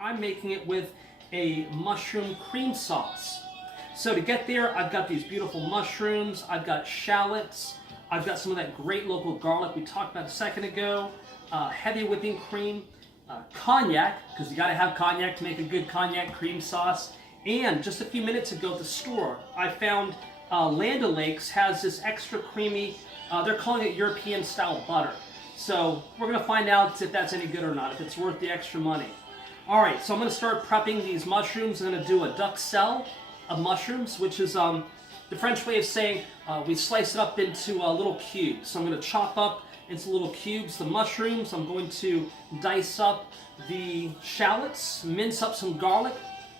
I'm making it with a mushroom cream sauce. So to get there, I've got these beautiful mushrooms, I've got shallots, I've got some of that great local garlic we talked about a second ago, heavy whipping cream, cognac, because you got to have cognac to make a good cognac cream sauce. And just a few minutes ago at the store, I found Land O'Lakes has this extra creamy, they're calling it European style butter. So we're going to find out if that's any good or not, if it's worth the extra money. All right, so I'm going to start prepping these mushrooms. I'm going to do a duxelle of mushrooms, which is the French way of saying we slice it up into little cubes. So I'm going to chop up into little cubes the mushrooms. I'm going to dice up the shallots, mince up some garlic.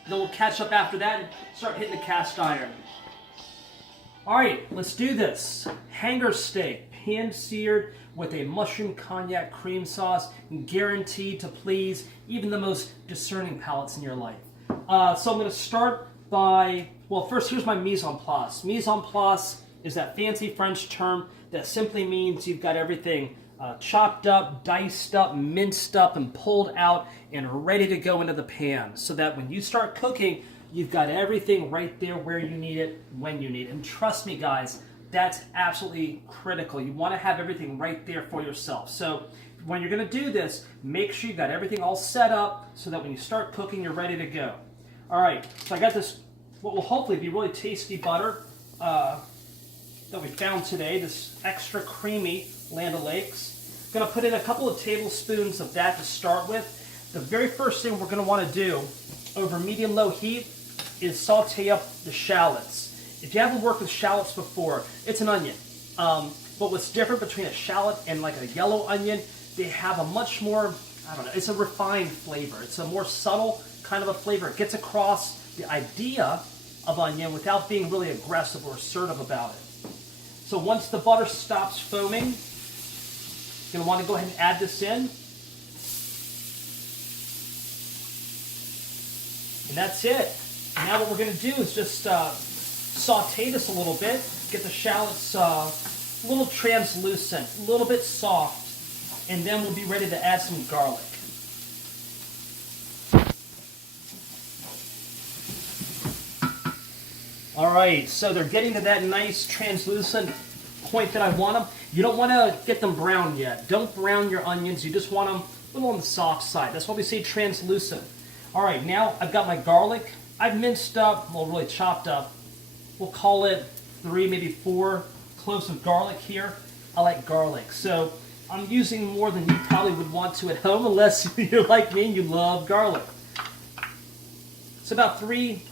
Then we'll catch up after that and start hitting the cast iron. All right, let's do this. Hanger steak, pan-seared with a mushroom cognac cream sauce, guaranteed to please even the most discerning palates in your life. So I'm going to start by, well, first here's my mise en place. Mise en place is that fancy French term that simply means you've got everything chopped up, diced up, minced up, and pulled out and ready to go into the pan, so that when you start cooking, you've got everything right there where you need it, when you need it. And trust me, guys, that's absolutely critical. You want to have everything right there for yourself. So when you're going to do this, make sure you got everything all set up so that when you start cooking, you're ready to go. All right, so I got this, what will hopefully be really tasty butter that we found today, this extra creamy Land O'Lakes. I'm going to put in a couple of tablespoons of that to start with. The very first thing we're going to want to do over medium-low heat is saute up the shallots. If you haven't worked with shallots before, it's an onion. But what's different between a shallot and like a yellow onion, they have a much more, I don't know, it's a refined flavor. It's a more subtle kind of a flavor. It gets across the idea of onion without being really aggressive or assertive about it. So once the butter stops foaming, you're going to want to go ahead and add this in. And that's it. Now what we're going to do is just saute this a little bit, get the shallots a little translucent, a little bit soft, and then we'll be ready to add some garlic. All right, so they're getting to that nice translucent point that I want them. You don't want to get them brown yet. Don't brown your onions. You just want them a little on the soft side. That's why we say translucent. All right, now I've got my garlic. I've minced up, well, really chopped up. We'll call it 3, maybe 4 cloves of garlic here. I like garlic, so I'm using more than you probably would want to at home, unless you're like me and you love garlic. It's about 3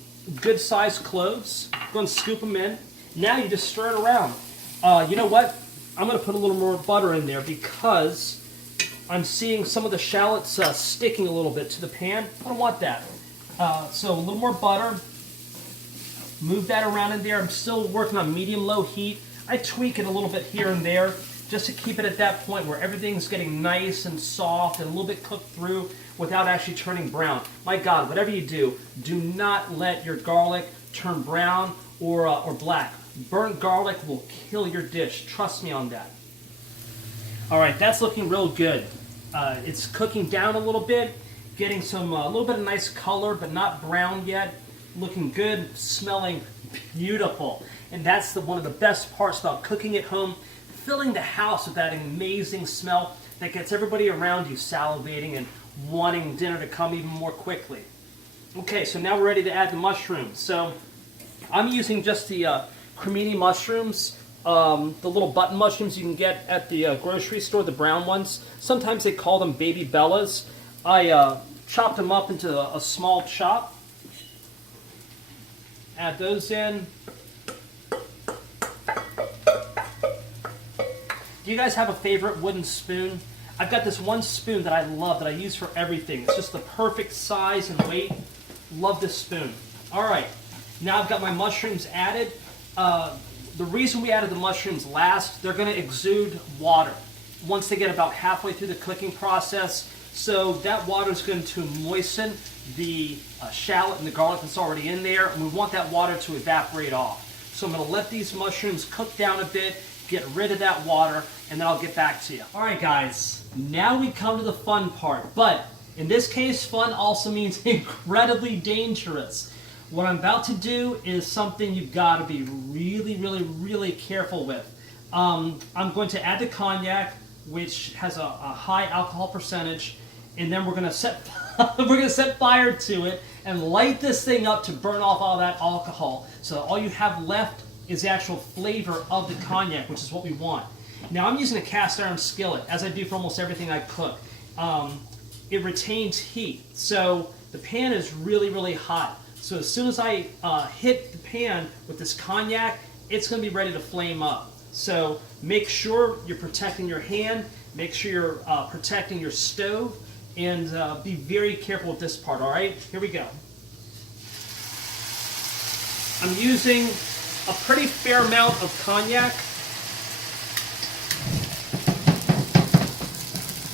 good-sized cloves. Go and scoop them in. Now you just stir it around. You know what? I'm going to put a little more butter in there because I'm seeing some of the shallots sticking a little bit to the pan. I don't want that. So a little more butter. Move that around in there. I'm still working on medium-low heat. I tweak it a little bit here and there just to keep it at that point where everything's getting nice and soft and a little bit cooked through without actually turning brown. My God, whatever you do not let your garlic turn brown or black. Burnt garlic will kill your dish. Trust me on that. All right, that's looking real good. It's cooking down a little bit, getting some a little bit of nice color, but not brown yet. Looking good, smelling beautiful. And that's one of the best parts about cooking at home, filling the house with that amazing smell that gets everybody around you salivating and wanting dinner to come even more quickly. Okay, so now we're ready to add the mushrooms. So I'm using just the cremini mushrooms, the little button mushrooms you can get at the grocery store, the brown ones. Sometimes they call them baby bellas. I chopped them up into a small chop. Add those in. Do you guys have a favorite wooden spoon? I've got this one spoon that I love, that I use for everything. It's just the perfect size and weight. Love this spoon. All right, now I've got my mushrooms added. The reason we added the mushrooms last, they're going to exude water once they get about halfway through the cooking process. So that water is going to moisten the shallot and the garlic that's already in there, and we want that water to evaporate off. So I'm going to let these mushrooms cook down a bit, get rid of that water, and then I'll get back to you. All right, guys, now we come to the fun part. But In this case, fun also means incredibly dangerous. What I'm about to do is something you've got to be really, really, really careful with. I'm going to add the cognac, which has a high alcohol percentage, and then we're going to set fire to it and light this thing up to burn off all that alcohol. So all you have left is the actual flavor of the cognac, which is what we want. Now I'm using a cast iron skillet, as I do for almost everything I cook. It retains heat, so the pan is really, really hot. So as soon as I hit the pan with this cognac, it's going to be ready to flame up. So make sure you're protecting your hand, make sure you're protecting your stove, and be very careful with this part, all right? Here we go. I'm using a pretty fair amount of cognac.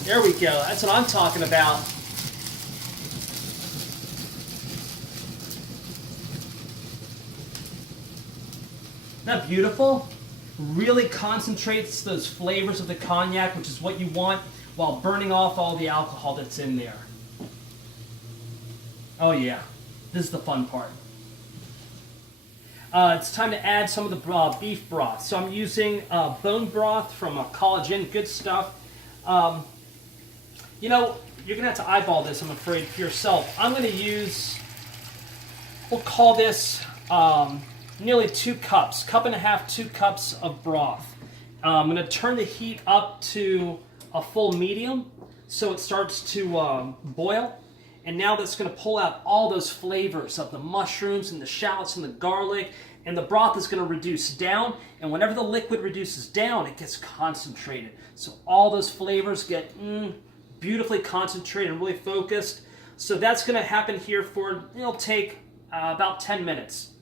There we go, that's what I'm talking about. Isn't that beautiful? Really concentrates those flavors of the cognac, which is what you want, while burning off all the alcohol that's in there. Oh yeah, this is the fun part. It's time to add some of the beef broth. So I'm using bone broth from College Inn, good stuff. You know, you're going to have to eyeball this, I'm afraid, for yourself. I'm going to use, we'll call this nearly 2 cups, cup and a half, 2 cups of broth. I'm going to turn the heat up to a full medium so it starts to boil. And now that's going to pull out all those flavors of the mushrooms and the shallots and the garlic, and the broth is going to reduce down, and whenever the liquid reduces down, it gets concentrated. So all those flavors get beautifully concentrated and really focused. So that's going to happen here for, it'll take about 10 minutes.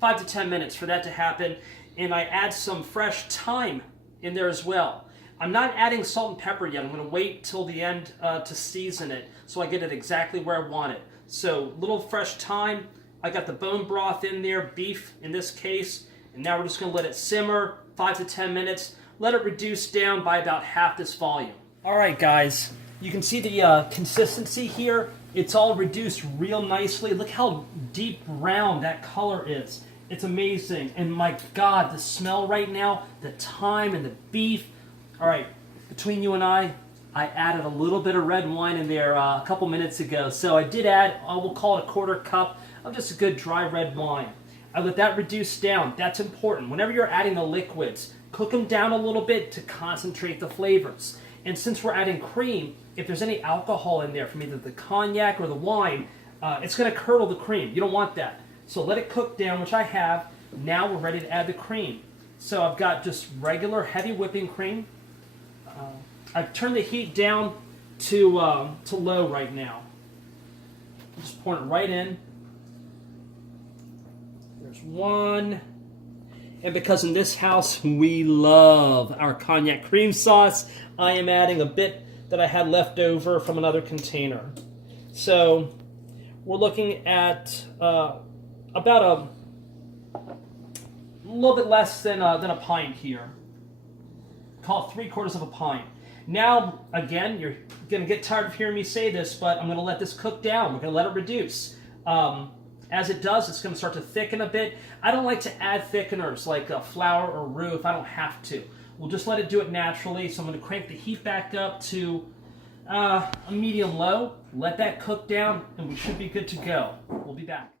5 to 10 minutes for that to happen, and I add some fresh thyme in there as well. I'm not adding salt and pepper yet. I'm going to wait till the end to season it so I get it exactly where I want it. So little fresh thyme. I got the bone broth in there, beef in this case, and now we're just going to let it simmer 5 to 10 minutes. Let it reduce down by about half this volume. All right, guys, you can see the consistency here. It's all reduced real nicely. Look how deep brown that color is. It's amazing. And my God, the smell right now, the thyme and the beef. All right, between you and I added a little bit of red wine in there a couple minutes ago. So I did add, we'll call it a 1/4 cup of just a good dry red wine. I let that reduce down. That's important. Whenever you're adding the liquids, cook them down a little bit to concentrate the flavors. And since we're adding cream, if there's any alcohol in there from either the cognac or the wine, it's going to curdle the cream. You don't want that. So let it cook down, which I have. Now we're ready to add the cream. So I've got just regular heavy whipping cream. I've turned the heat down to low right now. Just pouring it right in. There's one. And because in this house we love our cognac cream sauce, I am adding a bit that I had left over from another container. So we're looking at about a little bit less than a pint here. Call it 3/4 of a pint. Now, again, you're going to get tired of hearing me say this, but I'm going to let this cook down. We're going to let it reduce. As it does, it's going to start to thicken a bit. I don't like to add thickeners like flour or roux if I don't have to. We'll just let it do it naturally. So I'm going to crank the heat back up to a medium low. Let that cook down, and we should be good to go. We'll be back.